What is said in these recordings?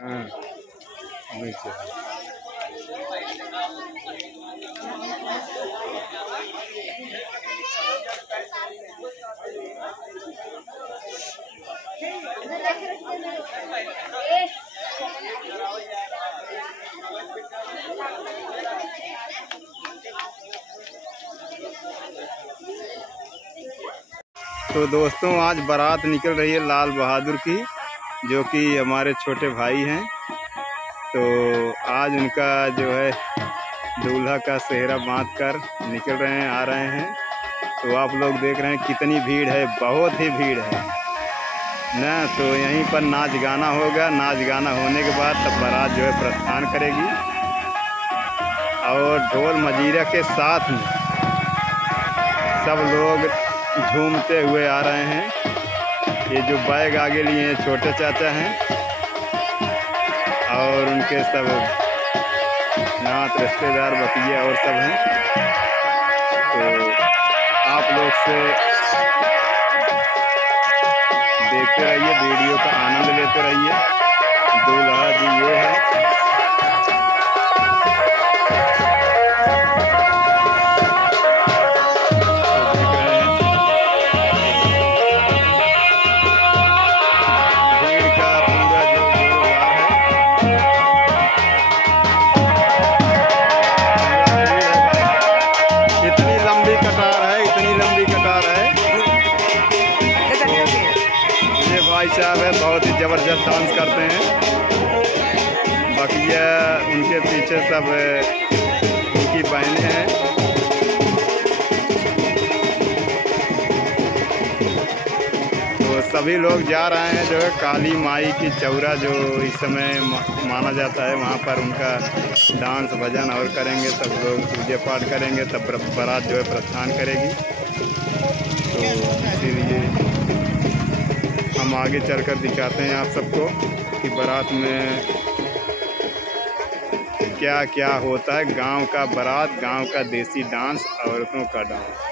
हाँ, नीचे। तो दोस्तों, आज बारात निकल रही है लाल बहादुर की, जो कि हमारे छोटे भाई हैं। तो आज उनका जो है दूल्हा का सेहरा बांध कर निकल रहे हैं, आ रहे हैं। तो आप लोग देख रहे हैं कितनी भीड़ है, बहुत ही भीड़ है ना। तो यहीं पर नाच गाना होगा। नाच गाना होने के बाद तब बारात जो है प्रस्थान करेगी और ढोल मजीरा के साथ में सब लोग झूमते हुए आ रहे हैं। ये जो बैग आगे लिए हैं छोटे चाचा हैं और उनके सब नात रिश्तेदार भतीजे और सब हैं। तो आप लोग से देखते रहिए, वीडियो का आनंद लेते रहिए। दूल्हा जी ये है। भाई साहब है, बहुत ही ज़बरदस्त डांस करते हैं। बाकी उनके पीछे सब उनकी बहनें हैं। तो सभी लोग जा रहे हैं जो है काली माई की चौरा, जो इस समय माना जाता है, वहाँ पर उनका डांस भजन और करेंगे। सब लोग पूजा पाठ करेंगे, तब बारात जो है प्रस्थान करेगी। तो इसीलिए हम आगे चलकर दिखाते हैं आप सबको कि बारात में क्या क्या होता है। गांव का बारात, गांव का देसी डांस, औरतों का डांस।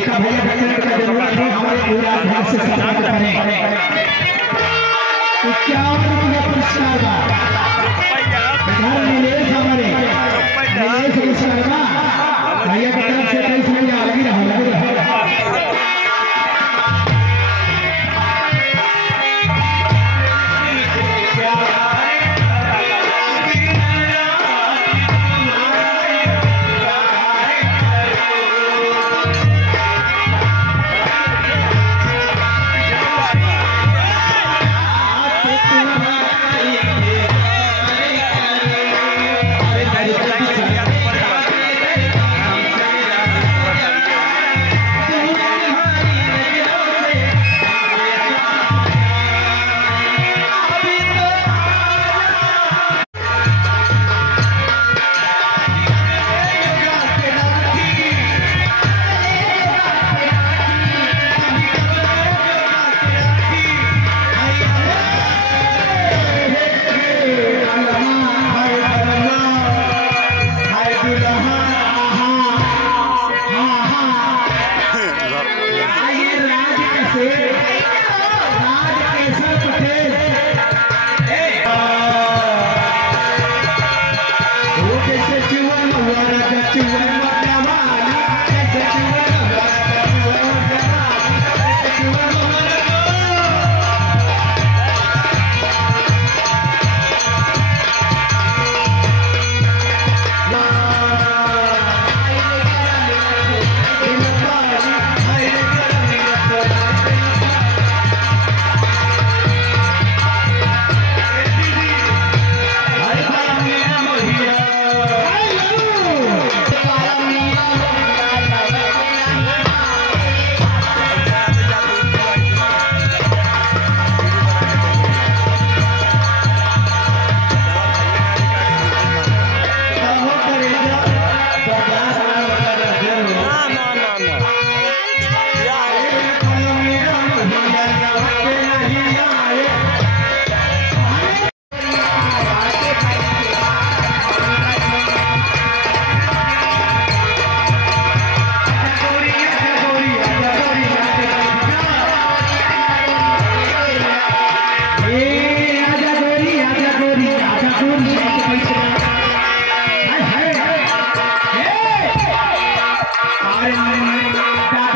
देखा भैया बच्चों का जरूरत है हमारे पूरा ध्यान से सम्मान करें। 51 रुपया पुरस्कार नीलेश हमारे नीलेश पुरस्कार भैया की तरफ से 23 रुपया लगी रहा।